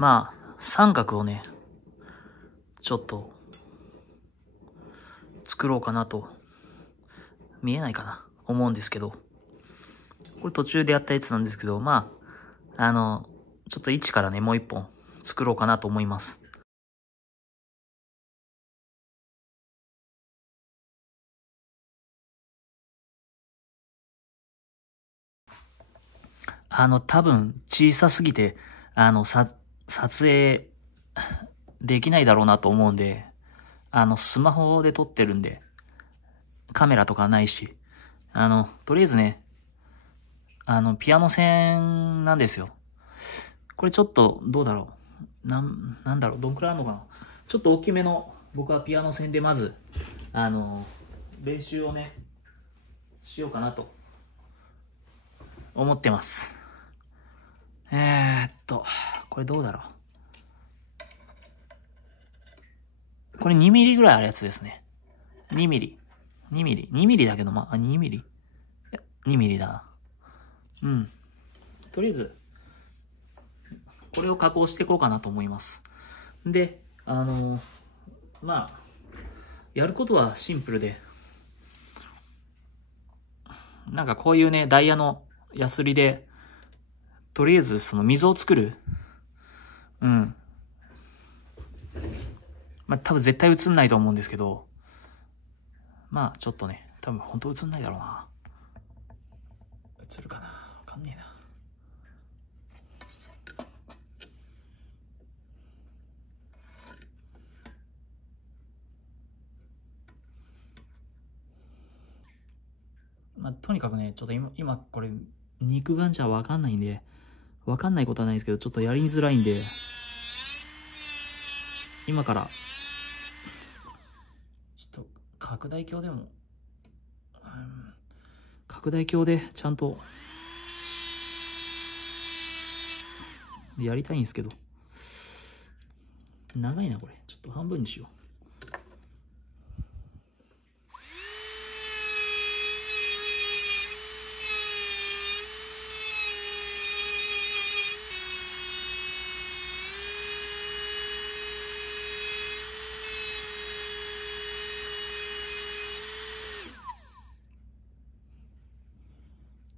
まあ、三角をね、ちょっと、作ろうかなと、見えないかな、思うんですけど、これ途中でやったやつなんですけど、まあ、ちょっと一からね、もう一本作ろうかなと思います。多分小さすぎて、撮影できないだろうなと思うんで、スマホで撮ってるんで、カメラとかないし、とりあえずね、ピアノ線なんですよ。これちょっと、どうだろう。なんだろう、どんくらいあるのかな。ちょっと大きめの、僕はピアノ線でまず、練習をね、しようかなと、思ってます。これどうだろう。これ2ミリぐらいあるやつですね。2ミリ。2ミリ。2ミリだけど、2ミリいや、2ミリだな。うん。とりあえず、これを加工していこうかなと思います。で、まあ、やることはシンプルで、なんかこういうね、ダイヤのヤスリで、とりあえずその溝を作る。うん。まあ多分絶対映んないと思うんですけど、まあちょっとね、多分本当映んないだろうな。映るかな、わかんねえな。まあとにかくね、ちょっと今これ、肉眼じゃわかんないんで、わかんないことはないんですけど、ちょっとやりづらいんで、今から、ちょっと拡大鏡でも、拡大鏡でちゃんと、やりたいんですけど、長いなこれ。ちょっと半分にしよう。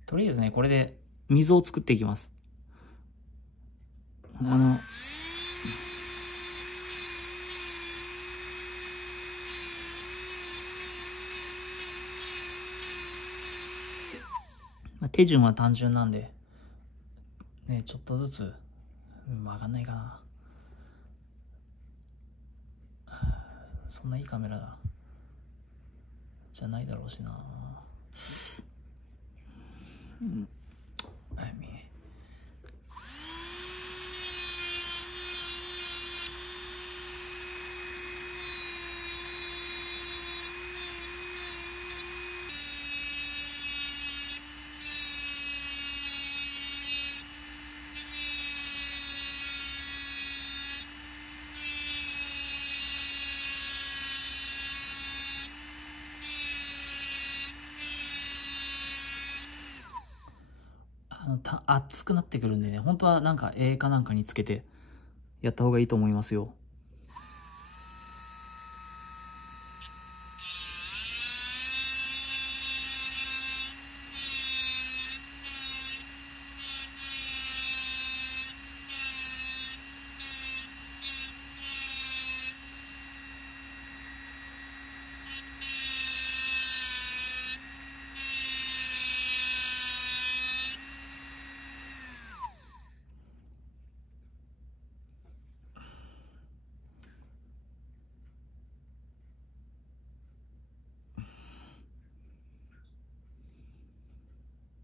とりあえずね、これで溝を作っていきます。手順は単純なんで、ね、ちょっとずつ、わかんないかな。そんないいカメラじゃないだろうしな。うん。熱くなってくるんでね、本当はなんかかなんかにつけてやった方がいいと思いますよ。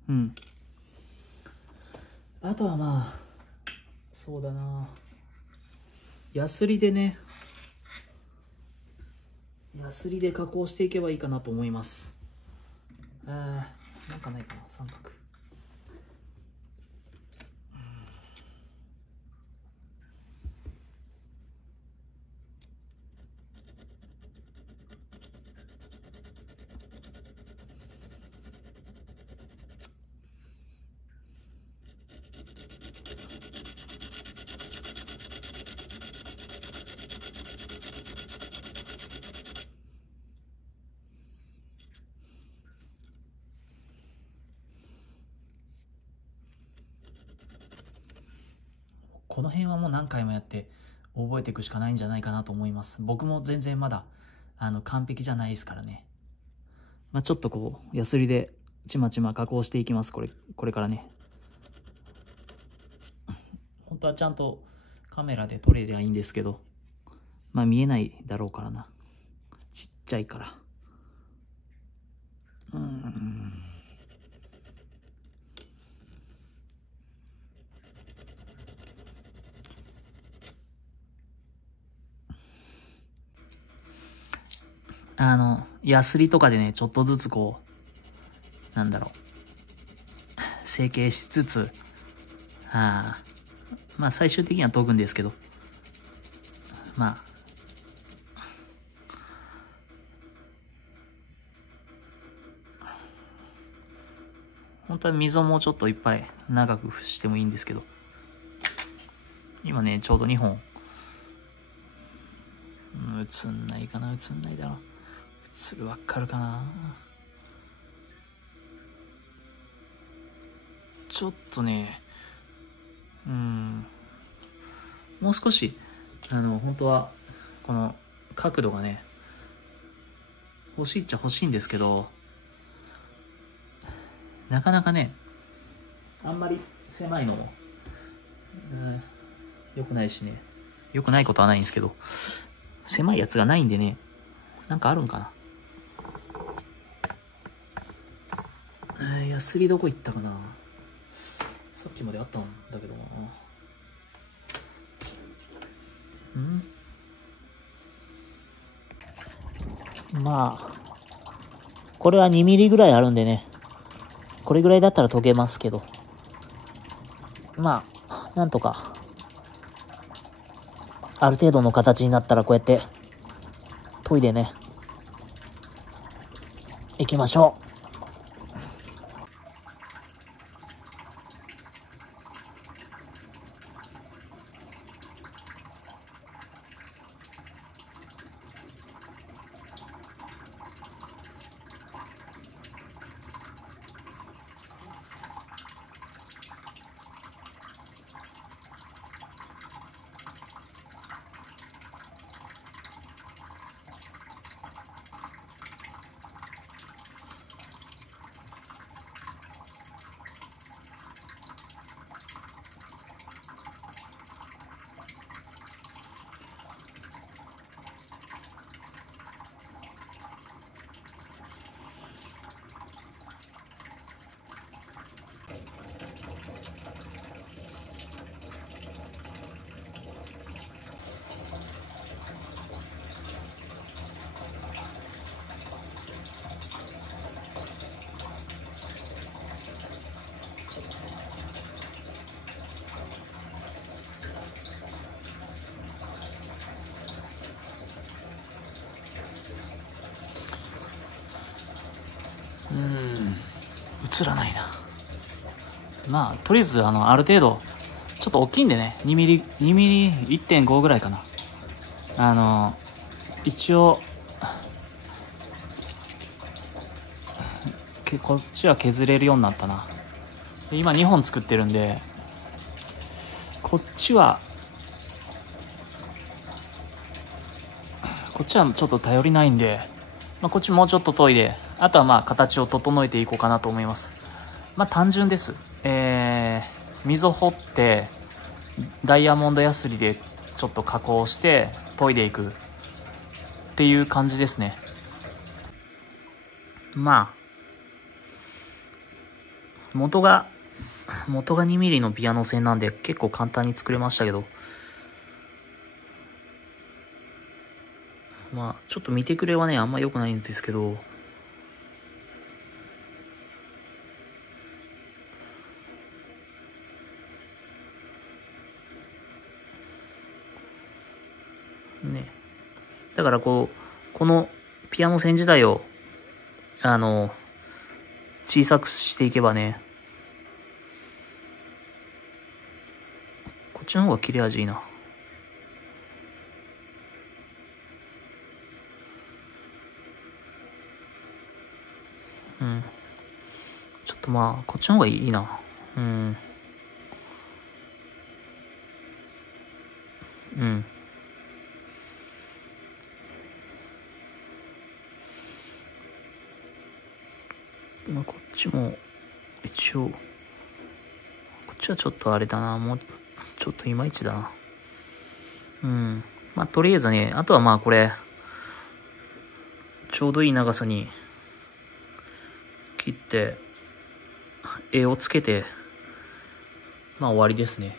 うん。あとはまあ、そうだな。ヤスリでね、ヤスリで加工していけばいいかなと思います。なんかないかな、三角。この辺はもう何回もやって覚えていくしかないんじゃないかなと思います。僕も全然まだ、完璧じゃないですからね。まあ、ちょっとこう、ヤスリでちまちま加工していきます。これからね。本当はちゃんとカメラで撮れりゃいいんですけど、まあ見えないだろうからな。ちっちゃいから。ヤスリとかでね、ちょっとずつこう、なんだろう、成形しつつ、まあ最終的には研ぐんですけど、まあ、本当は溝もちょっといっぱい長くしてもいいんですけど、今ね、ちょうど2本、映んないかな、映んないだろう。映るわかるかな。ちょっとね、もう少し、本当は、この角度がね、欲しいっちゃ欲しいんですけど、なかなかね、あんまり狭いのも、良くないしね。良くないことはないんですけど、狭いやつがないんでね、なんかあるんかな。ヤスリどこ行ったかな。さっきまであったんだけどな。まあ、これは2ミリぐらいあるんでね、これぐらいだったら研げますけど、まあ、なんとか、ある程度の形になったらこうやって研いでね、いきましょう。映らないな。まあ、とりあえず、ある程度、ちょっと大きいんでね、2ミリ、1.5 ぐらいかな。一応、こっちは削れるようになったな。今2本作ってるんで、こっちはちょっと頼りないんで、こっちもうちょっと研いで、あとはまあ形を整えていこうかなと思います。まあ単純です。溝掘って、ダイヤモンドヤスリでちょっと加工して研いでいくっていう感じですね。まあ、元が2ミリのピアノ線なんで結構簡単に作れましたけど、まあちょっと見てくれはねあんま良くないんですけど、ね、だからこのピアノ線自体を小さくしていけばね、こっちの方が切れ味いいな。ちょっとまあこっちの方がいいな。うん。まあ、こっちも、一応、こっちはちょっとあれだな。もう、ちょっといまいちだな。うん。まあ、とりあえずね、あとはまあこれ、ちょうどいい長さに切って、絵をつけて、まあ終わりですね。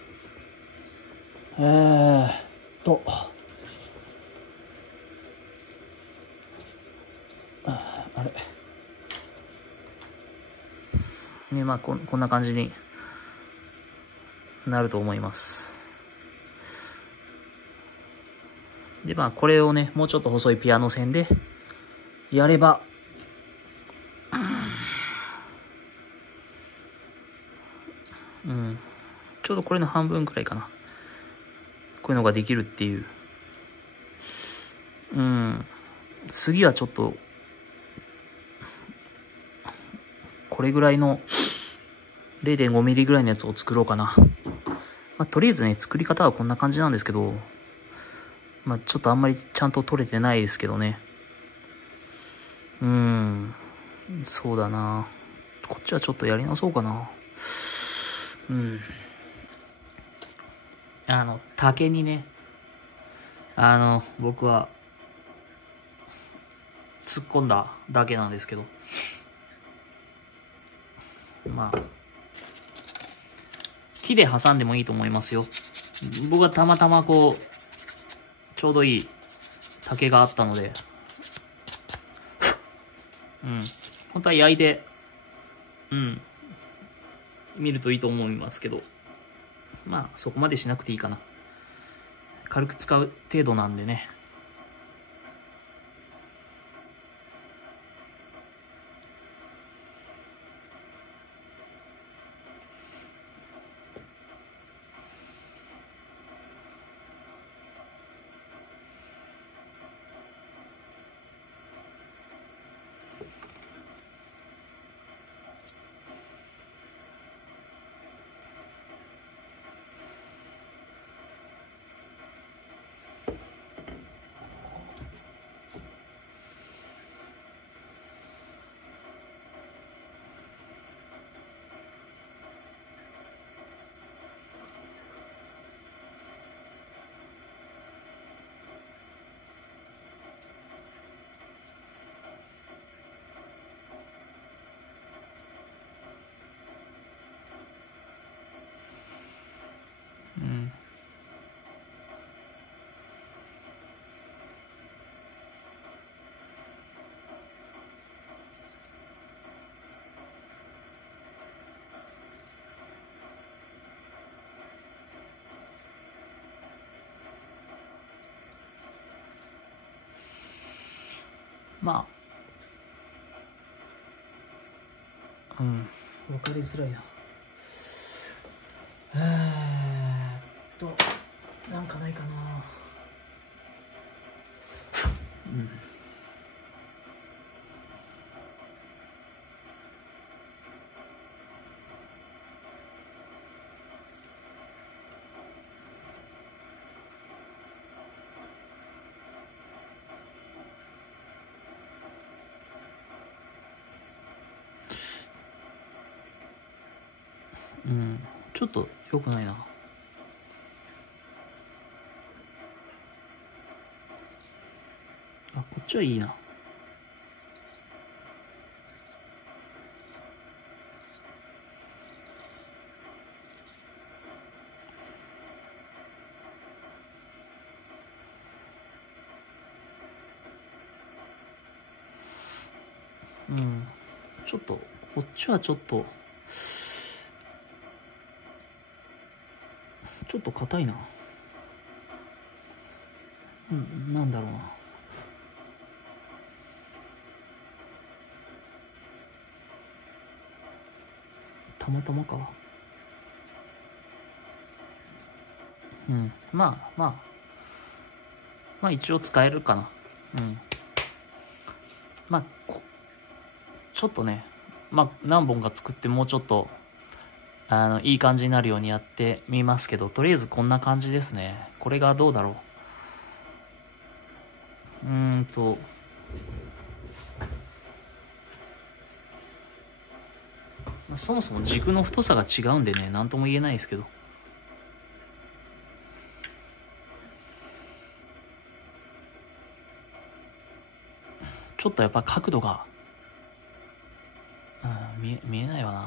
と、あれ。ね、まあこんな感じになると思います。で、まあこれをね、もうちょっと細いピアノ線でやれば、うん、ちょうどこれの半分くらいかな。こういうのができるっていう。うん。次はちょっと、これぐらいの 0.5 ミリぐらいのやつを作ろうかな。まあ、とりあえずね、作り方はこんな感じなんですけど、まあ、ちょっとあんまりちゃんと撮れてないですけどね。そうだな。こっちはちょっとやり直そうかな。うん。竹にね、僕は、突っ込んだだけなんですけど。まあ、木で挟んでもいいと思いますよ。僕はたまたまこう、ちょうどいい竹があったので、うん。本当は焼いて、うん。見るといいと思いますけど、まあ、そこまでしなくていいかな。軽く使う程度なんでね。うん。まあ、うん。わかりづらいな。なんかないかな。うん。うん。ちょっと良くないな。あ、こっちはいいな。うん。ちょっと、こっちはちょっと硬いな。うん、なんだろうな。たまたまか。うん。まあ一応使えるかな。うん。まあ、ちょっとね、まあ何本か作ってもうちょっといい感じになるようにやってみますけど、とりあえずこんな感じですね。これがどうだろう。そもそも軸の太さが違うんでね、なんとも言えないですけど。ちょっとやっぱ角度が、見えないわな。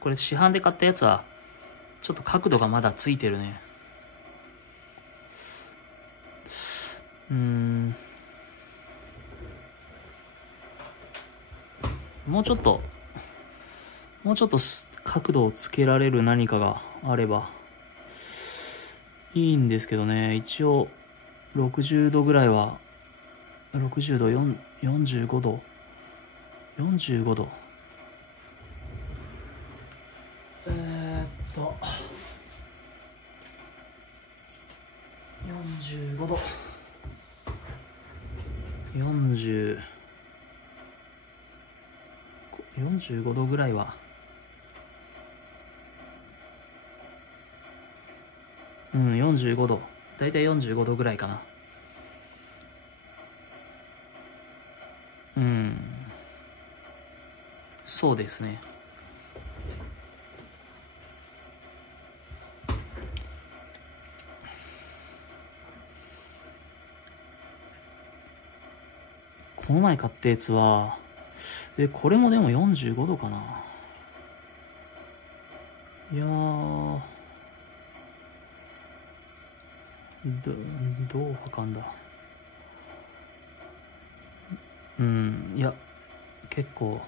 これ市販で買ったやつは、ちょっと角度がまだついてるね。もうちょっと角度をつけられる何かがあればいいんですけどね。一応60度ぐらいは、60度、45度、45度。45度。45度ぐらいは、45度。だいたい45度ぐらいかな。そうですね。この前買ったやつは、これもでも45度かな。いやー、どう測んだ。いや、結構、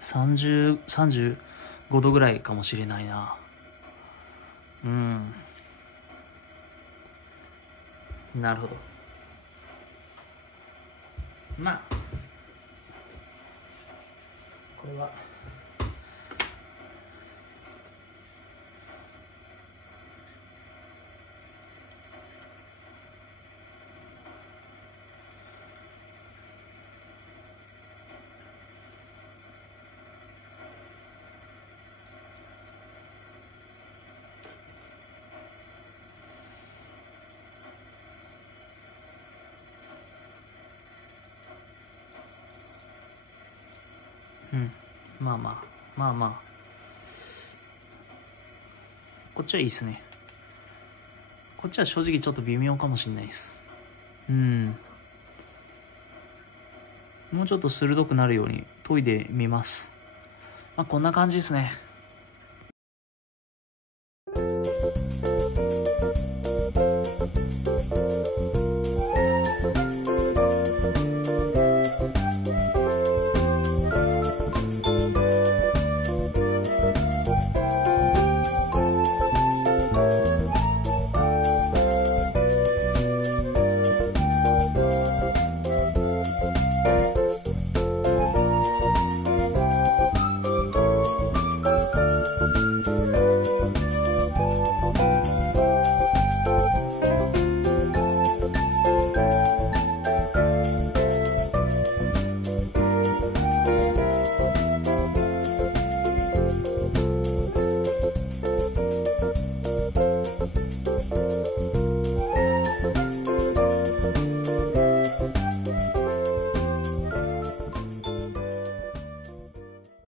35度ぐらいかもしれないな。なるほど。まあ、これは、まあまあ。こっちはいいですね。こっちは正直ちょっと微妙かもしれないです。もうちょっと鋭くなるように研いでみます。こんな感じですね。